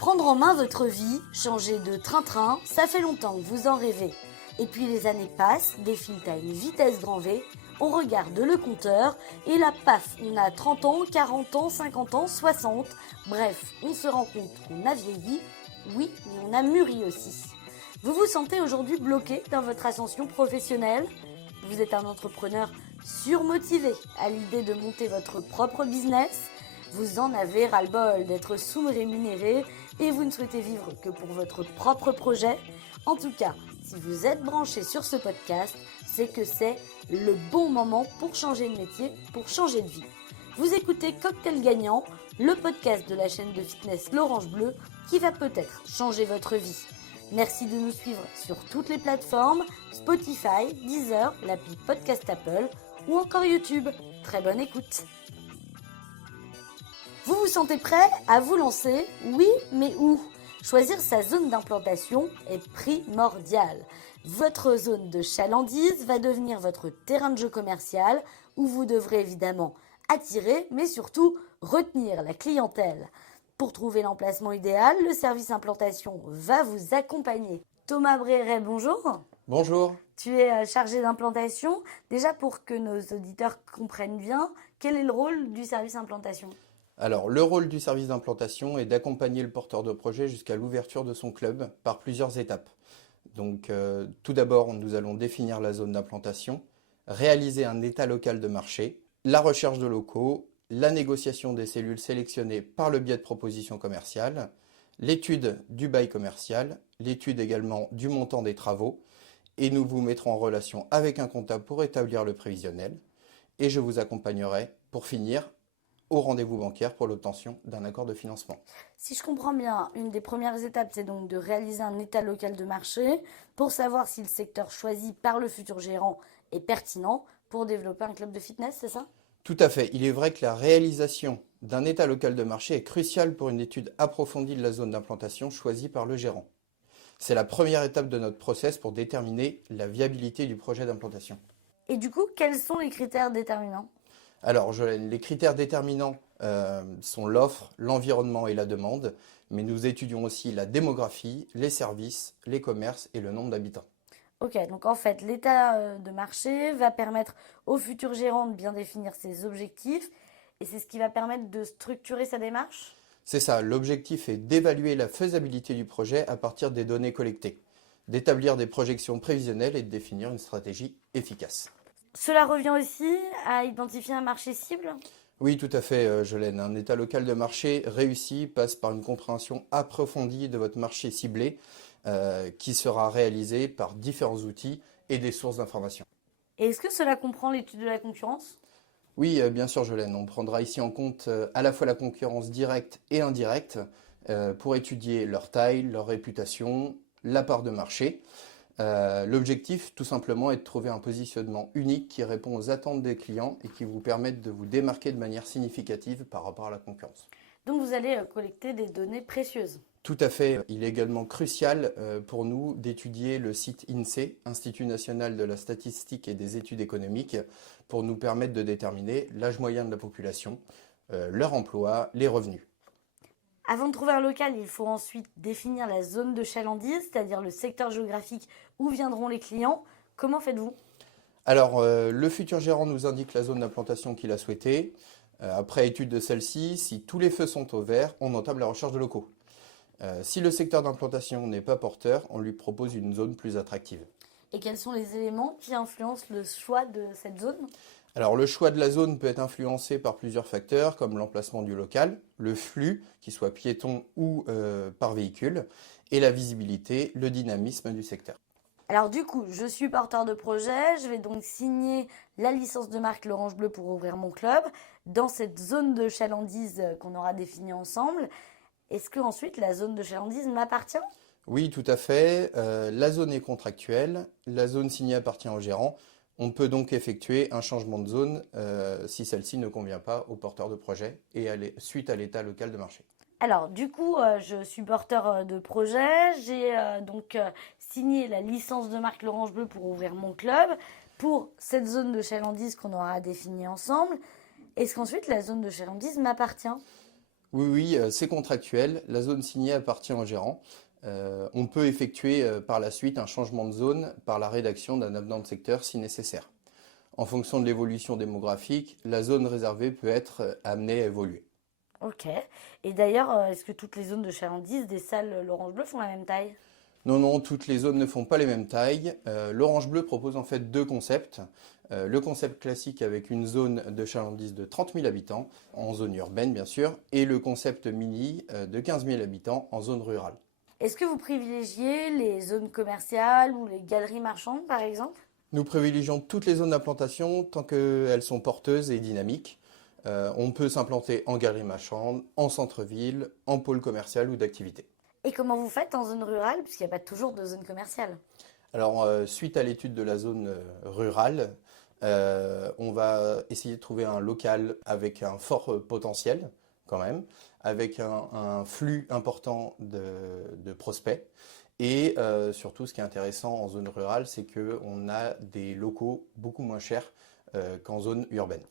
Prendre en main votre vie, changer de train-train, ça fait longtemps que vous en rêvez. Et puis les années passent, défilent à une vitesse grand V, on regarde le compteur et là, paf, on a 30 ans, 40 ans, 50 ans, 60. Bref, on se rend compte qu'on a vieilli, oui, mais on a mûri aussi. Vous vous sentez aujourd'hui bloqué dans votre ascension professionnelle ? Vous êtes un entrepreneur surmotivé à l'idée de monter votre propre business ? Vous en avez ras-le-bol d'être sous-rémunéré et vous ne souhaitez vivre que pour votre propre projet ? En tout cas, si vous êtes branché sur ce podcast, c'est que c'est le bon moment pour changer de métier, pour changer de vie. Vous écoutez Cocktail Gagnant, le podcast de la chaîne de fitness L'Orange Bleu qui va peut-être changer votre vie. Merci de nous suivre sur toutes les plateformes, Spotify, Deezer, l'appli Podcast Apple ou encore YouTube. Très bonne écoute. Vous vous sentez prêt à vous lancer ? Oui, mais où ? Choisir sa zone d'implantation est primordial. Votre zone de chalandise va devenir votre terrain de jeu commercial où vous devrez évidemment attirer, mais surtout retenir la clientèle. Pour trouver l'emplacement idéal, le service implantation va vous accompagner. Thomas Bréret, bonjour. Bonjour. Tu es chargé d'implantation. Déjà, pour que nos auditeurs comprennent bien, quel est le rôle du service implantation ? Alors, le rôle du service d'implantation est d'accompagner le porteur de projet jusqu'à l'ouverture de son club par plusieurs étapes. Donc, tout d'abord, nous allons définir la zone d'implantation, réaliser un état local de marché, la recherche de locaux, la négociation des cellules sélectionnées par le biais de propositions commerciales, l'étude du bail commercial, l'étude également du montant des travaux, et nous vous mettrons en relation avec un comptable pour établir le prévisionnel, et je vous accompagnerai pour finir au rendez-vous bancaire pour l'obtention d'un accord de financement. Si je comprends bien, une des premières étapes, c'est donc de réaliser un état local de marché pour savoir si le secteur choisi par le futur gérant est pertinent pour développer un club de fitness, c'est ça ? Tout à fait. Il est vrai que la réalisation d'un état local de marché est cruciale pour une étude approfondie de la zone d'implantation choisie par le gérant. C'est la première étape de notre process pour déterminer la viabilité du projet d'implantation. Et du coup, quels sont les critères déterminants ? Alors, les critères déterminants sont l'offre, l'environnement et la demande, mais nous étudions aussi la démographie, les services, les commerces et le nombre d'habitants. Ok, donc en fait, l'état de marché va permettre au futur gérant de bien définir ses objectifs et c'est ce qui va permettre de structurer sa démarche ? C'est ça, l'objectif est d'évaluer la faisabilité du projet à partir des données collectées, d'établir des projections prévisionnelles et de définir une stratégie efficace. Cela revient aussi à identifier un marché cible ? Oui, tout à fait, Jolène. Un état local de marché réussi passe par une compréhension approfondie de votre marché ciblé qui sera réalisé par différents outils et des sources d'information. Et est-ce que cela comprend l'étude de la concurrence ? Oui, bien sûr, Jolène. On prendra ici en compte à la fois la concurrence directe et indirecte pour étudier leur taille, leur réputation, la part de marché. L'objectif, tout simplement, est de trouver un positionnement unique qui répond aux attentes des clients et qui vous permette de vous démarquer de manière significative par rapport à la concurrence. Donc vous allez collecter des données précieuses. Tout à fait. Il est également crucial pour nous d'étudier le site INSEE, Institut national de la statistique et des études économiques, pour nous permettre de déterminer l'âge moyen de la population, leur emploi, les revenus. Avant de trouver un local, il faut ensuite définir la zone de chalandise, c'est-à-dire le secteur géographique où viendront les clients. Comment faites-vous ? Alors, le futur gérant nous indique la zone d'implantation qu'il a souhaitée. Après étude de celle-ci, si tous les feux sont au vert, on entame la recherche de locaux. Si le secteur d'implantation n'est pas porteur, on lui propose une zone plus attractive. Et quels sont les éléments qui influencent le choix de cette zone ? Alors le choix de la zone peut être influencé par plusieurs facteurs comme l'emplacement du local, le flux, qu'il soit piéton ou par véhicule, et la visibilité, le dynamisme du secteur. Alors du coup, je suis porteur de projet, je vais donc signer la licence de marque L'Orange Bleu pour ouvrir mon club dans cette zone de chalandise qu'on aura définie ensemble. Est-ce que ensuite la zone de chalandise m'appartient ? Oui, tout à fait. La zone est contractuelle, la zone signée appartient au gérant. On peut donc effectuer un changement de zone si celle-ci ne convient pas au porteur de projet et suite à l'état local de marché. Alors du coup, je suis porteur de projet, j'ai donc signé la licence de marque L'Orange Bleu pour ouvrir mon club, pour cette zone de chalandise qu'on aura définie ensemble. Est-ce qu'ensuite la zone de chalandise m'appartient ? Oui, oui, c'est contractuel. La zone signée appartient au gérant. On peut effectuer par la suite un changement de zone par la rédaction d'un avenant de secteur si nécessaire. En fonction de l'évolution démographique, la zone réservée peut être amenée à évoluer. Ok. Et d'ailleurs, est-ce que toutes les zones de chalandise des salles l'Orange Bleu font la même taille? Non, non, toutes les zones ne font pas les mêmes tailles. L'Orange Bleu propose en fait deux concepts. Le concept classique avec une zone de chalandise de 30 000 habitants, en zone urbaine bien sûr, et le concept mini de 15 000 habitants en zone rurale. Est-ce que vous privilégiez les zones commerciales ou les galeries marchandes, par exemple? Nous privilégions toutes les zones d'implantation tant qu'elles sont porteuses et dynamiques. On peut s'implanter en galerie marchande, en centre-ville, en pôle commercial ou d'activité. Et comment vous faites en zone rurale, puisqu'il n'y a pas toujours de zone commerciale? Alors, suite à l'étude de la zone rurale, on va essayer de trouver un local avec un fort potentiel, quand même, avec un flux important de prospects. Et surtout, ce qui est intéressant en zone rurale, c'est qu'on a des locaux beaucoup moins chers qu'en zone urbaine.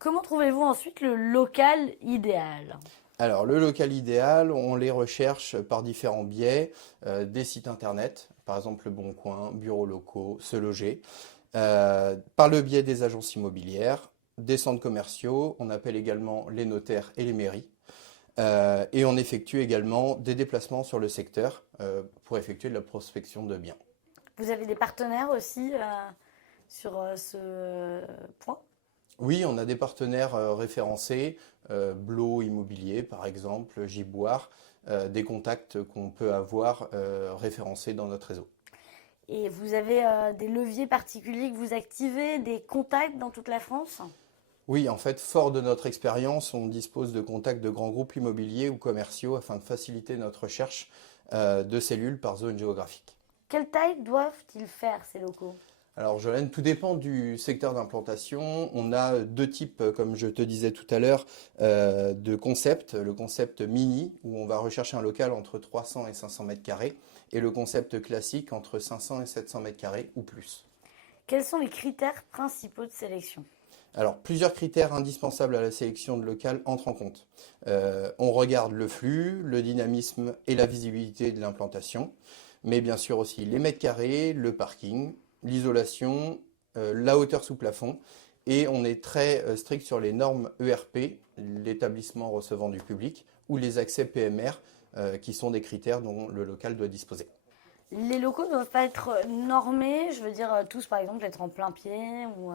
Comment trouvez-vous ensuite le local idéal? Alors, le local idéal, on les recherche par différents biais, des sites internet, par exemple Le Bon Coin, bureaux locaux, Se Loger, par le biais des agences immobilières, des centres commerciaux, on appelle également les notaires et les mairies, et on effectue également des déplacements sur le secteur pour effectuer de la prospection de biens. Vous avez des partenaires aussi sur ce point? Oui, on a des partenaires référencés, Blo Immobilier par exemple, Giboire, des contacts qu'on peut avoir référencés dans notre réseau. Et vous avez des leviers particuliers que vous activez, des contacts dans toute la France? Oui, en fait, fort de notre expérience, on dispose de contacts de grands groupes immobiliers ou commerciaux afin de faciliter notre recherche de cellules par zone géographique. Quelle taille doivent-ils faire ces locaux? Alors, Jolène, tout dépend du secteur d'implantation. On a deux types, comme je te disais tout à l'heure, de concepts. Le concept mini, où on va rechercher un local entre 300 et 500 mètres carrés, et le concept classique entre 500 et 700 mètres carrés ou plus. Quels sont les critères principaux de sélection? Alors, plusieurs critères indispensables à la sélection de local entrent en compte. On regarde le flux, le dynamisme et la visibilité de l'implantation, mais bien sûr aussi les mètres carrés, le parking, l'isolation, la hauteur sous plafond, et on est très strict sur les normes ERP, l'établissement recevant du public, ou les accès PMR, qui sont des critères dont le local doit disposer. Les locaux ne doivent pas être normés, je veux dire tous par exemple être en plein pied ou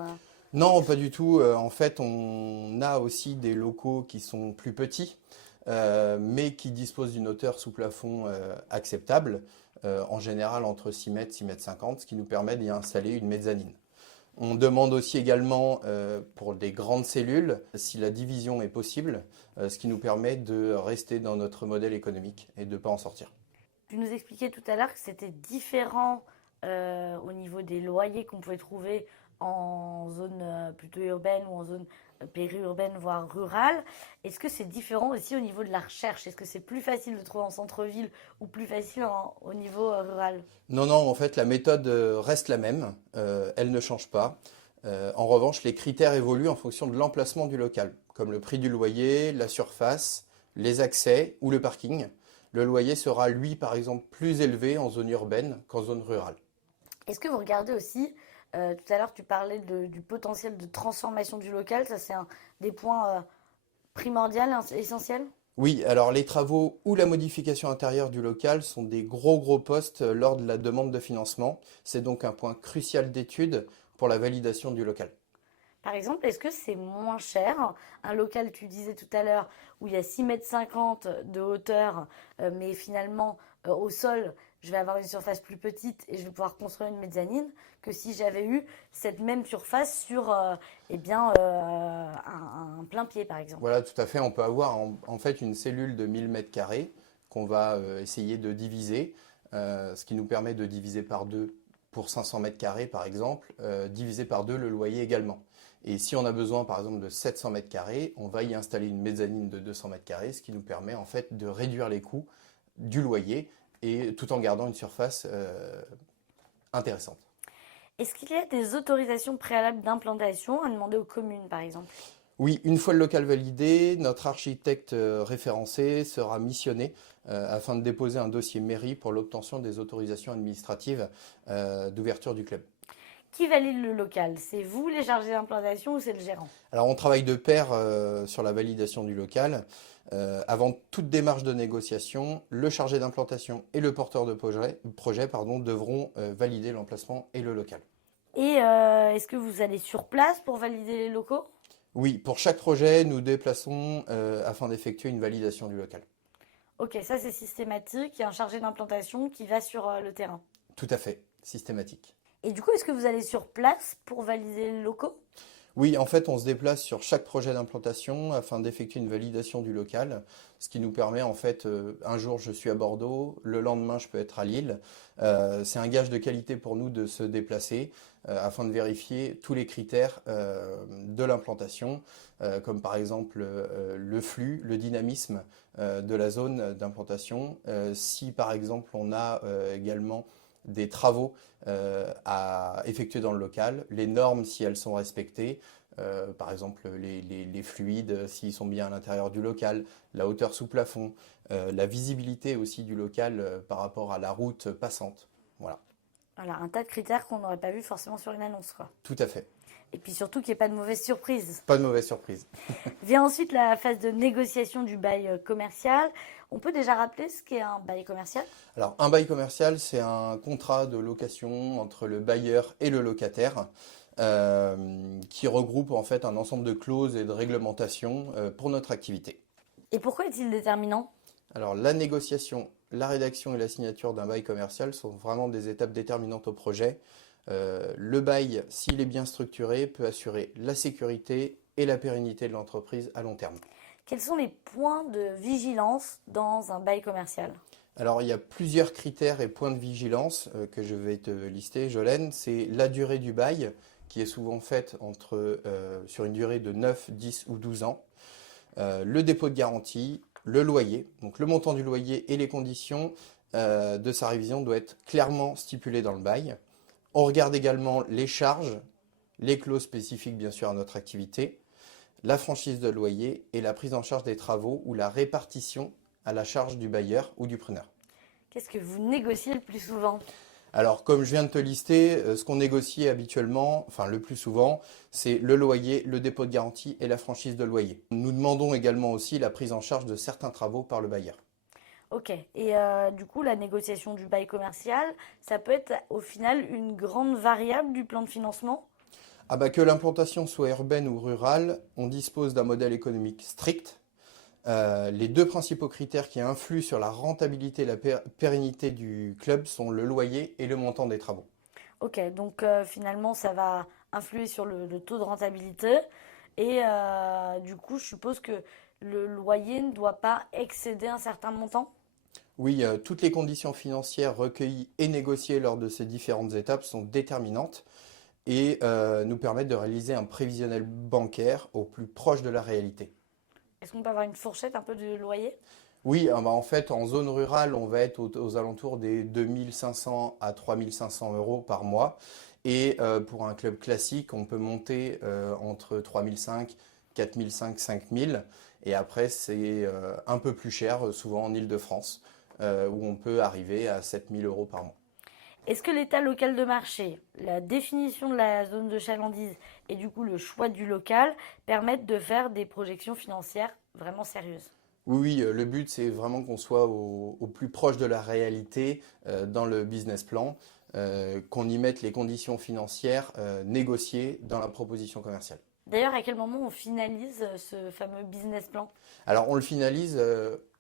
Non, pas du tout. En fait, on a aussi des locaux qui sont plus petits, mais qui disposent d'une hauteur sous plafond acceptable, en général entre 6 mètres, 6 mètres 50, ce qui nous permet d'y installer une mezzanine. On demande aussi également pour des grandes cellules si la division est possible, ce qui nous permet de rester dans notre modèle économique et de ne pas en sortir. tu nous expliquais tout à l'heure que c'était différent au niveau des loyers qu'on pouvait trouver en zone plutôt urbaine ou en zone périurbaine, voire rurale. Est-ce que c'est différent aussi au niveau de la recherche? Est-ce que c'est plus facile de trouver en centre-ville ou plus facile au niveau rural? Non, non, en fait, la méthode reste la même, elle ne change pas. En revanche, les critères évoluent en fonction de l'emplacement du local, comme le prix du loyer, la surface, les accès ou le parking. Le loyer sera, lui, par exemple, plus élevé en zone urbaine qu'en zone rurale. Est-ce que vous regardez aussi, tout à l'heure tu parlais du potentiel de transformation du local, ça c'est un des points primordiaux, essentiels? Oui, alors les travaux ou la modification intérieure du local sont des gros postes lors de la demande de financement. C'est donc un point crucial d'étude pour la validation du local. Par exemple, est-ce que c'est moins cher un local, tu disais tout à l'heure, où il y a 6,50 m de hauteur, mais finalement au sol, je vais avoir une surface plus petite et je vais pouvoir construire une mezzanine, que si j'avais eu cette même surface sur eh bien, un plein pied, par exemple. Voilà, tout à fait. On peut avoir en fait une cellule de 1000 mètres carrés qu'on va essayer de diviser, ce qui nous permet de diviser par deux pour 500 mètres carrés par exemple, diviser par deux le loyer également. Et si on a besoin par exemple de 700 mètres carrés, on va y installer une mezzanine de 200 mètres carrés, ce qui nous permet en fait de réduire les coûts du loyer et tout en gardant une surface intéressante. Est-ce qu'il y a des autorisations préalables d'implantation à demander aux communes, par exemple? Oui, une fois le local validé, notre architecte référencé sera missionné afin de déposer un dossier mairie pour l'obtention des autorisations administratives d'ouverture du club. Qui valide le local? C'est vous les chargés d'implantation ou c'est le gérant? Alors on travaille de pair sur la validation du local. Avant toute démarche de négociation, le chargé d'implantation et le porteur de projet devront valider l'emplacement et le local. Et est-ce que vous allez sur place pour valider les locaux? Oui, pour chaque projet, nous déplaçons afin d'effectuer une validation du local. Ok, ça c'est systématique. Il y a un chargé d'implantation qui va sur le terrain. Tout à fait, systématique. Et du coup, est-ce que vous allez sur place pour valider les locaux? Oui, en fait, on se déplace sur chaque projet d'implantation afin d'effectuer une validation du local, ce qui nous permet, en fait, un jour je suis à Bordeaux, le lendemain je peux être à Lille. C'est un gage de qualité pour nous de se déplacer afin de vérifier tous les critères de l'implantation, comme par exemple le flux, le dynamisme de la zone d'implantation. Si par exemple on a également des travaux à effectuer dans le local, les normes si elles sont respectées, par exemple les fluides s'ils sont bien à l'intérieur du local, la hauteur sous plafond, la visibilité aussi du local par rapport à la route passante. Voilà, Voilà, un tas de critères qu'on n'aurait pas vu forcément sur une annonce, quoi. tout à fait. Et puis surtout qu'il n'y ait pas de mauvaise surprise. Pas de mauvaise surprise. Vient ensuite la phase de négociation du bail commercial. On peut déjà rappeler ce qu'est un bail commercial? Alors, un bail commercial, c'est un contrat de location entre le bailleur et le locataire qui regroupe en fait un ensemble de clauses et de réglementations pour notre activité. Et pourquoi est-il déterminant? Alors, la négociation, la rédaction et la signature d'un bail commercial sont vraiment des étapes déterminantes au projet. Le bail, s'il est bien structuré, peut assurer la sécurité et la pérennité de l'entreprise à long terme. Quels sont les points de vigilance dans un bail commercial? Alors, il y a plusieurs critères et points de vigilance que je vais te lister, Jolène. C'est la durée du bail, qui est souvent faite sur une durée de 9, 10 ou 12 ans. Le dépôt de garantie, le loyer. Donc, le montant du loyer et les conditions de sa révision doivent être clairement stipulés dans le bail. On regarde également les charges, les clauses spécifiques bien sûr à notre activité, la franchise de loyer et la prise en charge des travaux ou la répartition à la charge du bailleur ou du preneur. Qu'est-ce que vous négociez le plus souvent? Alors comme je viens de te lister, ce qu'on négocie habituellement, enfin le plus souvent, c'est le loyer, le dépôt de garantie et la franchise de loyer. Nous demandons également aussi la prise en charge de certains travaux par le bailleur. Ok. Et du coup, la négociation du bail commercial, ça peut être au final une grande variable du plan de financement? Ah bah que l'implantation soit urbaine ou rurale, on dispose d'un modèle économique strict. Les deux principaux critères qui influent sur la rentabilité et la pérennité du club sont le loyer et le montant des travaux. Ok, donc finalement, ça va influer sur le taux de rentabilité. Et du coup, je suppose que le loyer ne doit pas excéder un certain montant? Oui, toutes les conditions financières recueillies et négociées lors de ces différentes étapes sont déterminantes et nous permettent de réaliser un prévisionnel bancaire au plus proche de la réalité. Est-ce qu'on peut avoir une fourchette un peu de loyer? Oui, bah, en fait, en zone rurale, on va être aux alentours des 2500 à 3500 euros par mois. Et pour un club classique, on peut monter entre 3005, 4005, 5000. Et après, c'est un peu plus cher, souvent en Île-de-France, où on peut arriver à 7000 euros par mois. Est-ce que l'état local de marché, la définition de la zone de chalandise et du coup le choix du local permettent de faire des projections financières vraiment sérieuses? Oui, oui, le but, c'est vraiment qu'on soit au plus proche de la réalité dans le business plan, qu'on y mette les conditions financières négociées dans la proposition commerciale. D'ailleurs, à quel moment on finalise ce fameux business plan? Alors, on le finalise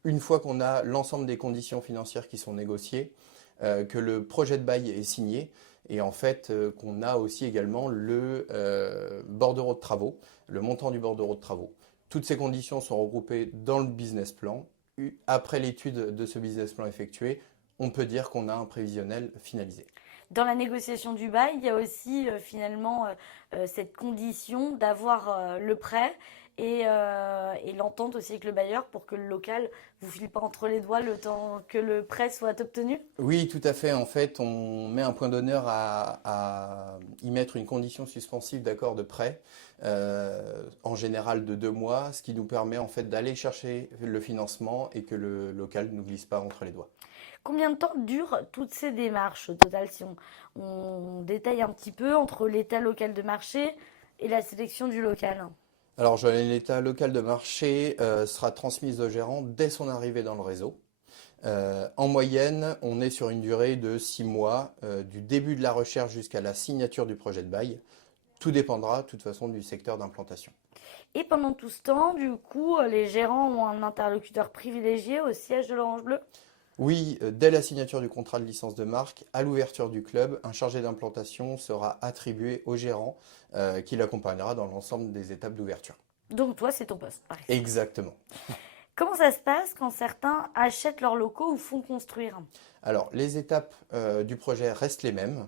une fois qu'on a l'ensemble des conditions financières qui sont négociées, que le projet de bail est signé et en fait qu'on a aussi également le bordereau de travaux, le montant du bordereau de travaux. Toutes ces conditions sont regroupées dans le business plan. Après l'étude de ce business plan effectué, on peut dire qu'on a un prévisionnel finalisé. Dans la négociation du bail, il y a aussi finalement cette condition d'avoir le prêt et l'entente aussi avec le bailleur pour que le local vous file pas entre les doigts le temps que le prêt soit obtenu. Oui, tout à fait. En fait, on met un point d'honneur à y mettre une condition suspensive d'accord de prêt, en général de 2 mois, ce qui nous permet en fait d'aller chercher le financement et que le local ne nous glisse pas entre les doigts. Combien de temps durent toutes ces démarches au total si on détaille un petit peu entre l'état local de marché et la sélection du local? Alors, l'état local de marché sera transmise au gérant dès son arrivée dans le réseau. En moyenne, on est sur une durée de 6 mois, du début de la recherche jusqu'à la signature du projet de bail. Tout dépendra, de toute façon, du secteur d'implantation. Et pendant tout ce temps, du coup, les gérants ont un interlocuteur privilégié au siège de l'Orange Bleu. Oui, dès la signature du contrat de licence de marque, à l'ouverture du club, un chargé d'implantation sera attribué au gérant qui l'accompagnera dans l'ensemble des étapes d'ouverture. Donc toi, c'est ton poste, par exemple. Exactement. Comment ça se passe quand certains achètent leurs locaux ou font construire? Alors, les étapes du projet restent les mêmes,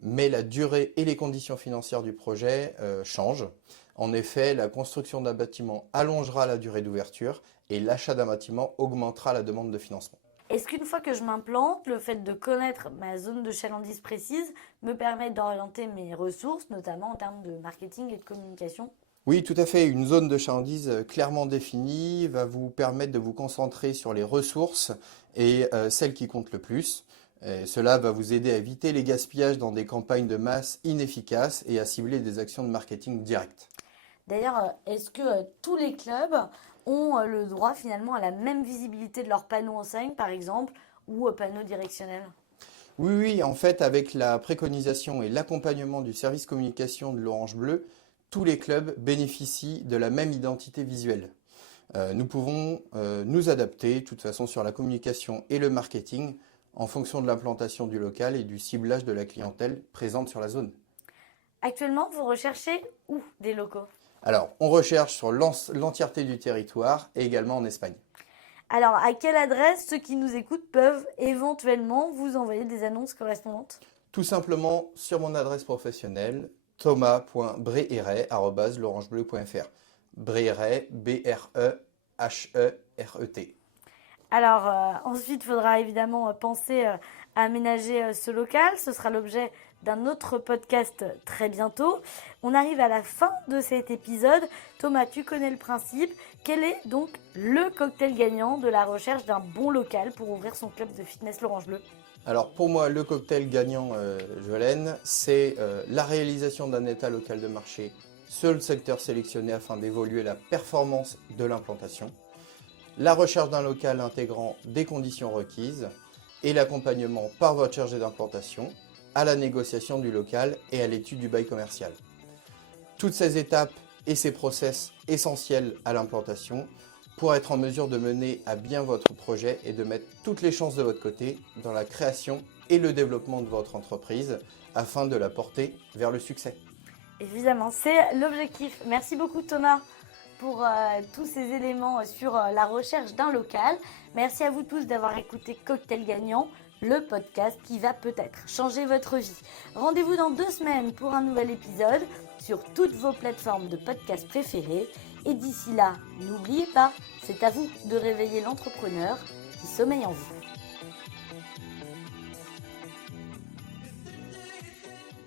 mais la durée et les conditions financières du projet changent. En effet, la construction d'un bâtiment allongera la durée d'ouverture et l'achat d'un bâtiment augmentera la demande de financement. Est-ce qu'une fois que je m'implante, le fait de connaître ma zone de chalandise précise me permet d'orienter mes ressources, notamment en termes de marketing et de communication? Oui, tout à fait. Une zone de chalandise clairement définie va vous permettre de vous concentrer sur les ressources et celles qui comptent le plus. Et cela va vous aider à éviter les gaspillages dans des campagnes de masse inefficaces et à cibler des actions de marketing directes. D'ailleurs, est-ce que tous les clubs ont le droit finalement à la même visibilité de leurs panneaux enseignes, par exemple, ou panneaux directionnels? Oui, oui, en fait, avec la préconisation et l'accompagnement du service communication de l'Orange Bleu, tous les clubs bénéficient de la même identité visuelle. Nous pouvons nous adapter, de toute façon, sur la communication et le marketing en fonction de l'implantation du local et du ciblage de la clientèle présente sur la zone. Actuellement, vous recherchez où des locaux? Alors, on recherche sur l'entièreté du territoire et également en Espagne. Alors, à quelle adresse ceux qui nous écoutent peuvent éventuellement vous envoyer des annonces correspondantes? Tout simplement sur mon adresse professionnelle, thomas.breheret@l'orangebleu.fr. Breheret, B-R-E-H-E-R-E-T. Alors, ensuite, il faudra évidemment penser à aménager ce local. Ce sera l'objet d'un autre podcast très bientôt. On arrive à la fin de cet épisode. Thomas, tu connais le principe. Quel est donc le cocktail gagnant de la recherche d'un bon local pour ouvrir son club de fitness l'Orange Bleu? Alors pour moi, le cocktail gagnant, Jolène, c'est la réalisation d'un état local de marché sur le secteur sélectionné afin d'évoluer la performance de l'implantation, la recherche d'un local intégrant des conditions requises et l'accompagnement par votre chargé d'implantation à la négociation du local et à l'étude du bail commercial. Toutes ces étapes et ces process essentiels à l'implantation pour être en mesure de mener à bien votre projet et de mettre toutes les chances de votre côté dans la création et le développement de votre entreprise afin de la porter vers le succès. Évidemment, c'est l'objectif. Merci beaucoup Thomas pour tous ces éléments sur la recherche d'un local. Merci à vous tous d'avoir écouté Cocktail Gagnant, le podcast qui va peut-être changer votre vie. Rendez-vous dans 2 semaines pour un nouvel épisode sur toutes vos plateformes de podcast préférées. Et d'ici là, n'oubliez pas, c'est à vous de réveiller l'entrepreneur qui sommeille en vous.